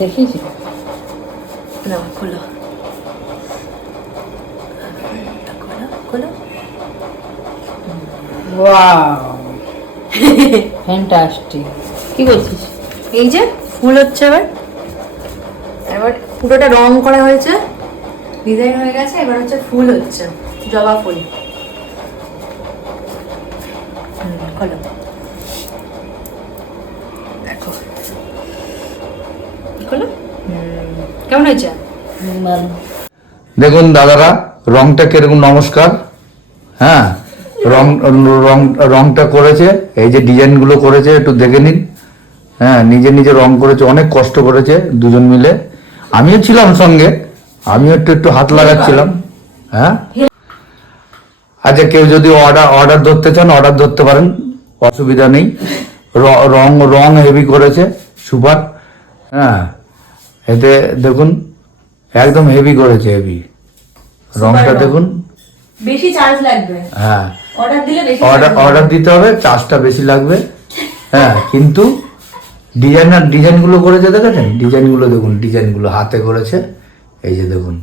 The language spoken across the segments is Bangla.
দেখিয়েছি না, খোলো খোলো খোলো। Wow fantastic. কি করছিস? এই যে ফুল হচ্ছে, এবার এবার পুরোটা রং করা হয়েছে, ডিজাইন হয়ে গেছে, এবার হচ্ছে ফুল হচ্ছে, জবা ফুল। খোলো, দেখো খোলো। কেমন হয়েছে? দেখুন দাদারা, রংটা কিরকম, নমস্কার। হ্যাঁ, রংটা করেছে, এই যে ডিজাইনগুলো করেছে একটু দেখে নিন। হ্যাঁ, নিজে নিজে রং করেছে, অনেক কষ্ট করেছে দুজন মিলে। আমিও ছিলাম সঙ্গে, আমিও একটু হাত লাগাচ্ছিলাম। হ্যাঁ, আচ্ছা, কেউ যদি অর্ডার ধরতে চান অর্ডার ধরতে পারেন, অসুবিধা নেই। রং হেভি করেছে, সুপার। হ্যাঁ, এতে দেখুন একদম হেভি করেছে, হেভি রংটা দেখুন। বেশি চার্জ লাগবে, হ্যাঁ, অর্ডার দিলে বেশি অর্ডার দিতে হবে, চার্জটা বেশি লাগবে। হ্যাঁ, কিন্তু ডিজাইনগুলো করেছে, দেখেছেন ডিজাইনগুলো? দেখুন ডিজাইনগুলো হাতে করেছে, এই যে দেখুন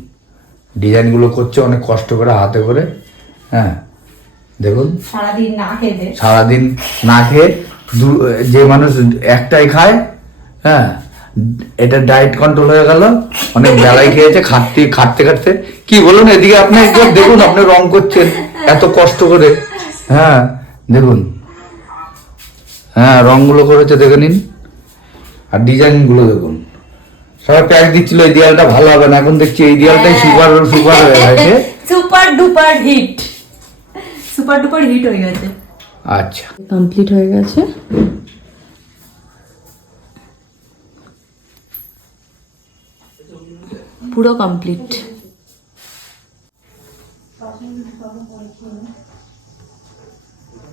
ডিজাইনগুলো করছে অনেক কষ্ট করে হাতে করে। হ্যাঁ, দেখুন সারাদিন না খেয়ে যে মানুষ একটাই খায়, হ্যাঁ, এটা ডায়েট কন্ট্রোল হয়ে গেল। অনেক বেলায় খেয়েছে, খাটতে কি বলুন, এদিকে আপনি একবার দেখুন, আপনি রং করছেন এত কষ্ট করে। হ্যাঁ, দেখুন, হ্যাঁ রংগুলো করেছে, দেখে নিন। আর ডিজাইনগুলো দেখুন, সবাই প্যাক দিচ্ছিল এই দেয়ালটা ভালো হবে না, এখন দেখছি এই দেয়ালটাই সুপার হয়ে গেছে। সুপার ডুপার হিট হয়ে গেছে। আচ্ছা, কমপ্লিট হয়ে গেছে। পুরো কমপ্লিট।